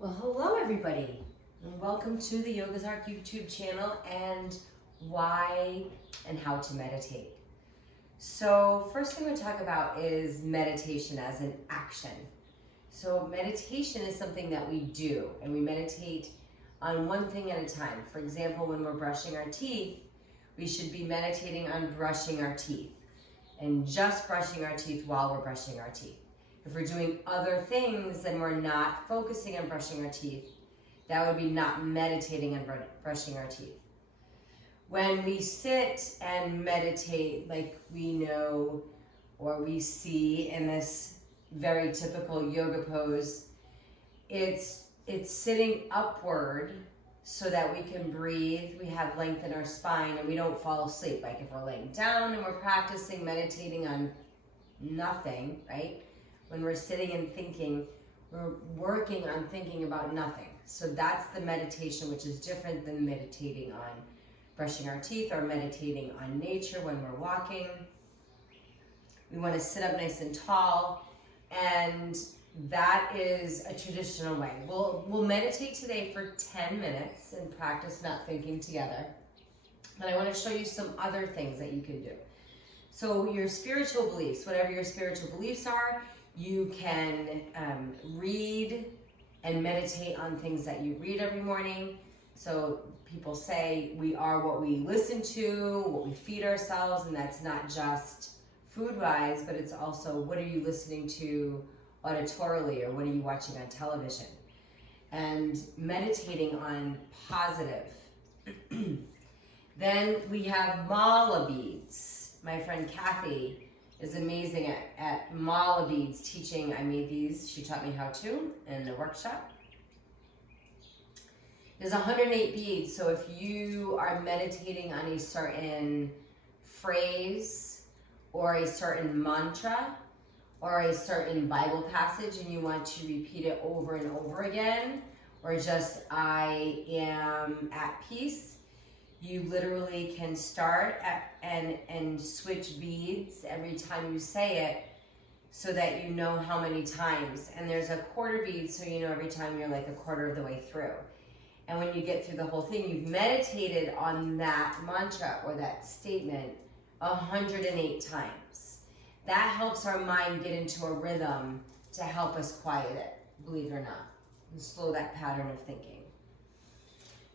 Well, hello everybody, and welcome to the Yoga's Arc YouTube channel and why and how to meditate. So first thing we'll talk about is meditation as an action. So meditation is something that we do, and we meditate on one thing at a time. For example, when we're brushing our teeth, we should be meditating on brushing our teeth and just brushing our teeth while we're brushing our teeth. If we're doing other things and we're not focusing on brushing our teeth, that would be not meditating on brushing our teeth. When we sit and meditate, like we know or we see in this very typical yoga pose, it's sitting upward so that we can breathe, we have length in our spine, and we don't fall asleep. Like if we're laying down and we're practicing meditating on nothing, right? When we're sitting and thinking, we're working on thinking about nothing. So that's the meditation, which is different than meditating on brushing our teeth or meditating on nature when we're walking. We want to sit up nice and tall, and that is a traditional way. We'll meditate today for 10 minutes and practice not thinking together. But I want to show you some other things that you can do. So your spiritual beliefs, whatever your spiritual beliefs are, you can read and meditate on things that you read every morning. So people say we are what we listen to, what we feed ourselves, and that's not just food-wise, but it's also what are you listening to auditorily, or what are you watching on television? And meditating on positive. Then we have mala beads. My friend Kathy is amazing at mala beads teaching. I made these. She taught me how to in the workshop. There's 108 beads, so if you are meditating on a certain phrase or a certain mantra or a certain Bible passage and you want to repeat it over and over again, or just I am at peace, you literally can start and switch beads every time you say it so that you know how many times. And there's a quarter bead, so you know every time you're like a quarter of the way through. And when you get through the whole thing, you've meditated on that mantra or that statement 108 times. That helps our mind get into a rhythm to help us quiet it, believe it or not, and slow that pattern of thinking.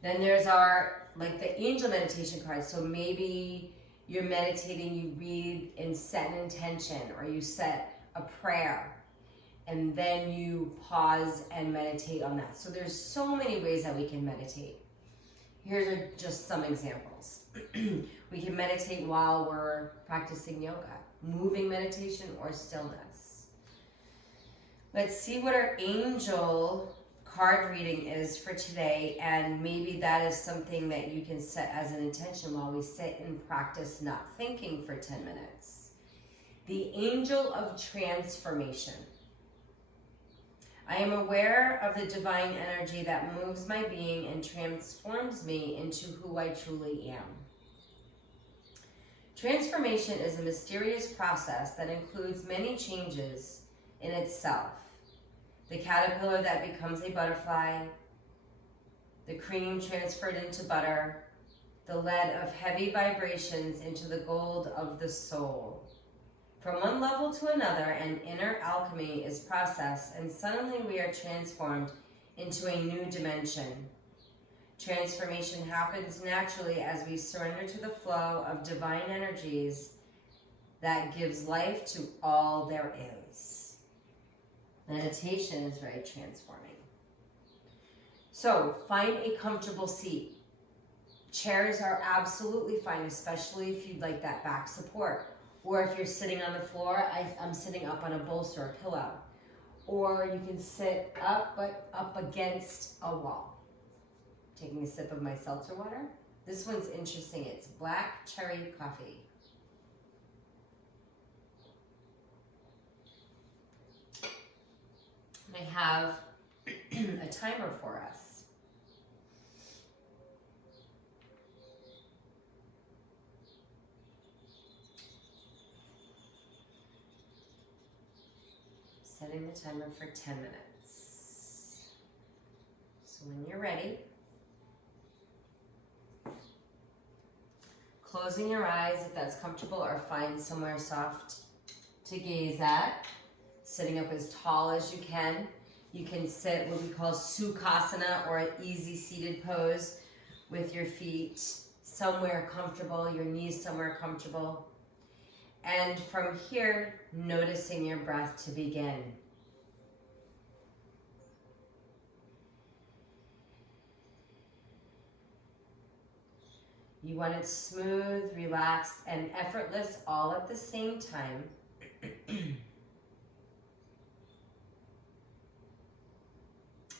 Then there's the angel meditation cards. So maybe you're meditating, you read and set an intention, or you set a prayer, and then you pause and meditate on that. So there's so many ways that we can meditate. Here's just some examples. We can meditate while we're practicing yoga, moving meditation or stillness. Let's see what our angel card reading is for today, and maybe that is something that you can set as an intention while we sit and practice not thinking for 10 minutes. The angel of transformation. I am aware of the divine energy that moves my being and transforms me into who I truly am. Transformation is a mysterious process that includes many changes in itself. The caterpillar that becomes a butterfly, the cream transferred into butter, the lead of heavy vibrations into the gold of the soul. From one level to another, an inner alchemy is processed, and suddenly we are transformed into a new dimension. Transformation happens naturally as we surrender to the flow of divine energies that gives life to all there is. Meditation is very transforming. So find a comfortable seat. Chairs are absolutely fine, especially if you'd like that back support. Or if you're sitting on the floor, I'm sitting up on a bolster or a pillow. Or you can sit up, but up against a wall. Taking a sip of my seltzer water. This one's interesting. It's black cherry coffee. I have a timer for us. Setting the timer for 10 minutes. So when you're ready, closing your eyes if that's comfortable, or find somewhere soft to gaze at. Sitting up as tall as you can. You can sit what we call Sukhasana, or an easy seated pose, with your feet somewhere comfortable, your knees somewhere comfortable. And from here, noticing your breath to begin. You want it smooth, relaxed, and effortless all at the same time.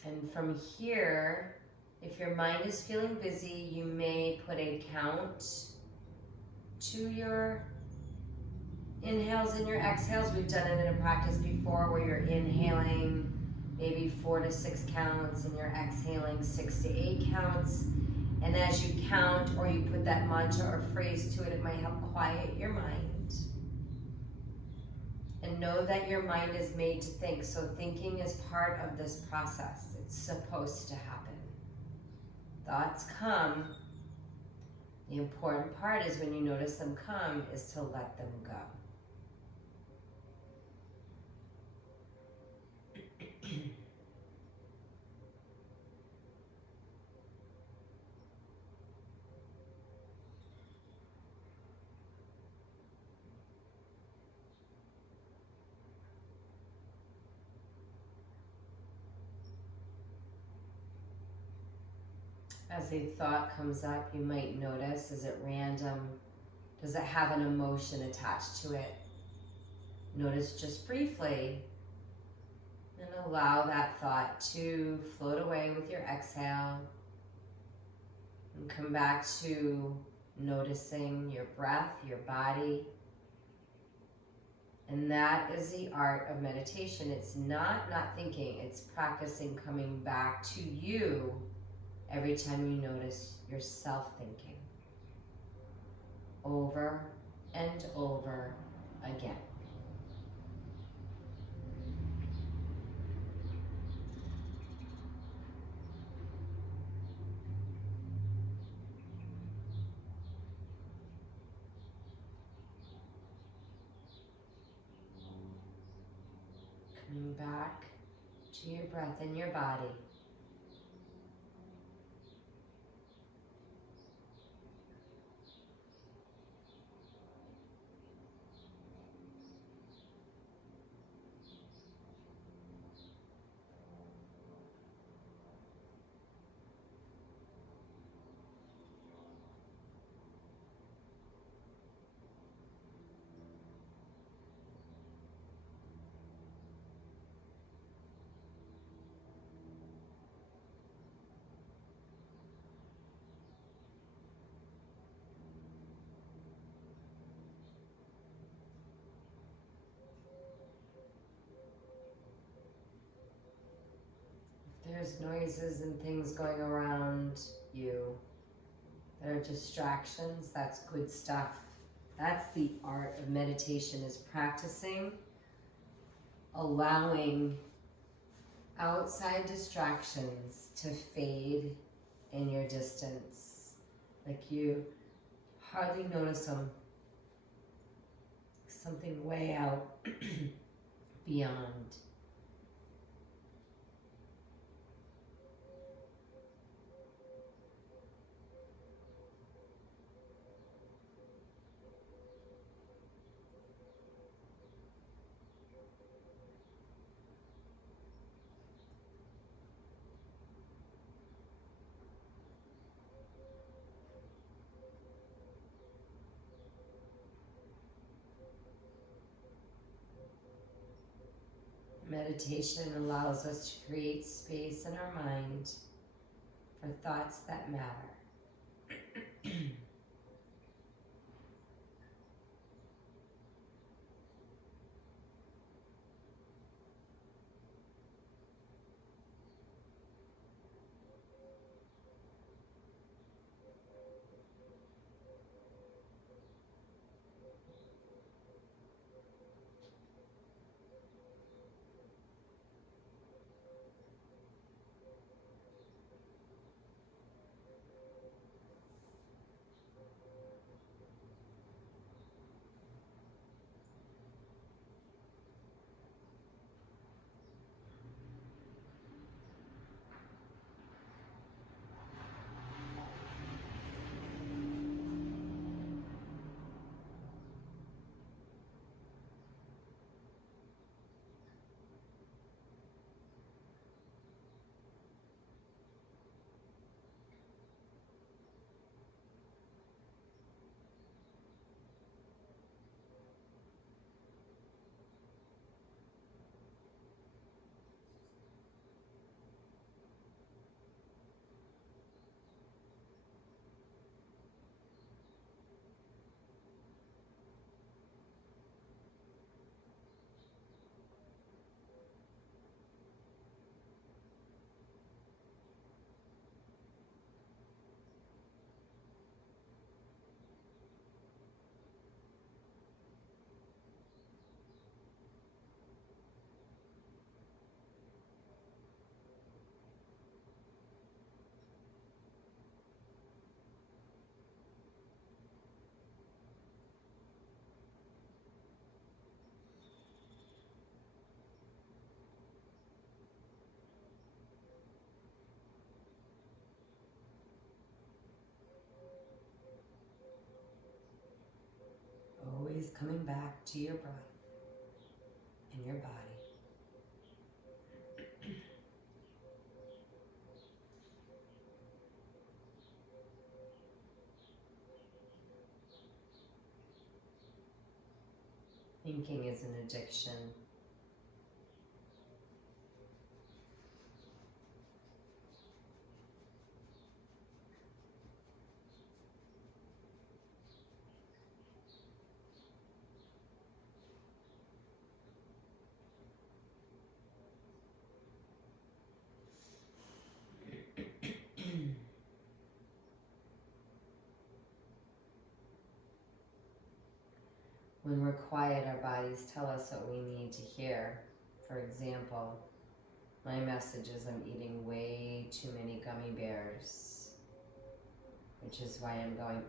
And from here, if your mind is feeling busy, you may put a count to your inhales and your exhales. We've done it in a practice before where you're inhaling maybe 4 to 6 counts and you're exhaling 6 to 8 counts. And as you count or you put that mantra or phrase to it, it might help quiet your mind. And know that your mind is made to think, so thinking is part of this process. It's supposed to happen. Thoughts come. The important part is when you notice them come is to let them go. As a thought comes up, you might notice, is it random? Does it have an emotion attached to it? Notice just briefly and allow that thought to float away with your exhale. And come back to noticing your breath, your body. And that is the art of meditation. It's not thinking, it's practicing coming back to you every time you notice yourself thinking, over and over again. Coming back to your breath in your body. There's noises and things going around you that are distractions, that's good stuff. That's the art of meditation, is practicing allowing outside distractions to fade in your distance. Like you hardly notice them. Something way out beyond. Meditation allows us to create space in our mind for thoughts that matter. coming back to your breath and your body. Thinking is an addiction. When we're quiet, our bodies tell us what we need to hear. For example, my message is I'm eating way too many gummy bears, which is why I'm going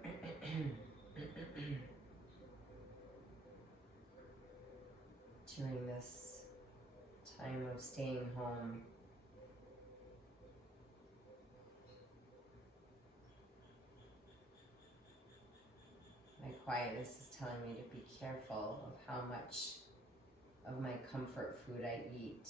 during this time of staying home. My quietness is telling me to be careful of how much of my comfort food I eat.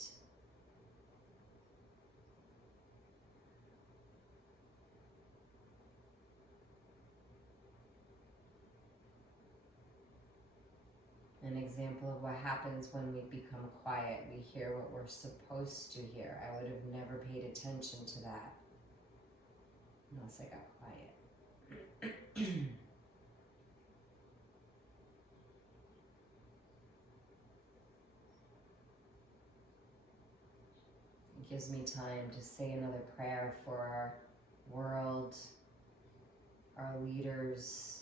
An example of what happens when we become quiet. We hear what we're supposed to hear. I would have never paid attention to that unless I got quiet. It gives me time to say another prayer for our world, our leaders,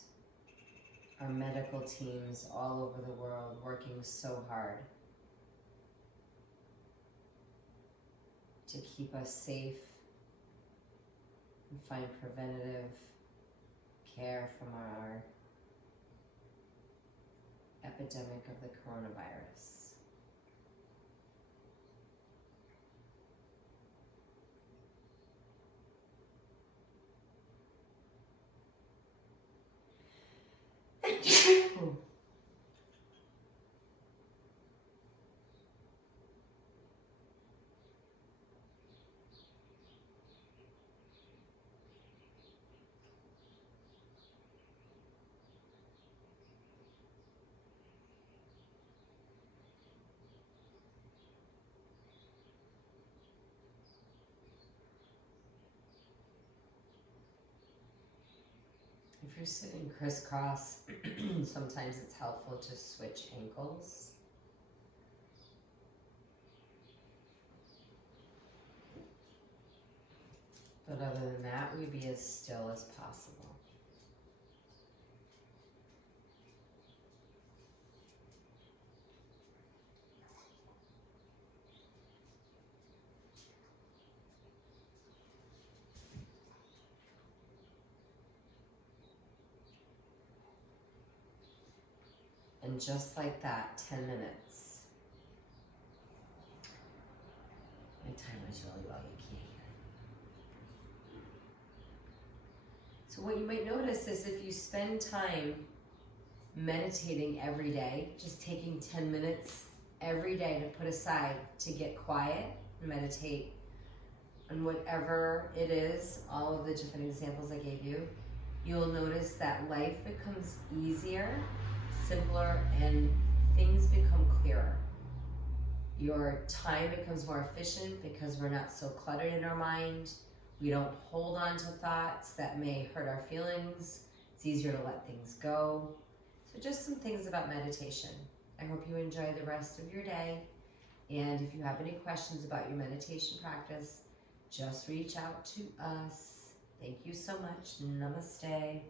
our medical teams all over the world working so hard to keep us safe and find preventative care from our epidemic of the coronavirus. If you're sitting crisscross, sometimes it's helpful to switch ankles. But other than that, we be as still as possible. And just like that, 10 minutes. My timer's really low, you can't hear. So what you might notice is if you spend time meditating every day, just taking 10 minutes every day to put aside to get quiet, meditate on whatever it is, all of the different examples I gave you, you'll notice that life becomes easier, simpler, and things become clearer. Your time becomes more efficient because we're not so cluttered in our mind. We don't hold on to thoughts that may hurt our feelings. It's easier to let things go. So just some things about meditation. I hope you enjoy the rest of your day. And if you have any questions about your meditation practice, just reach out to us. Thank you so much. Namaste.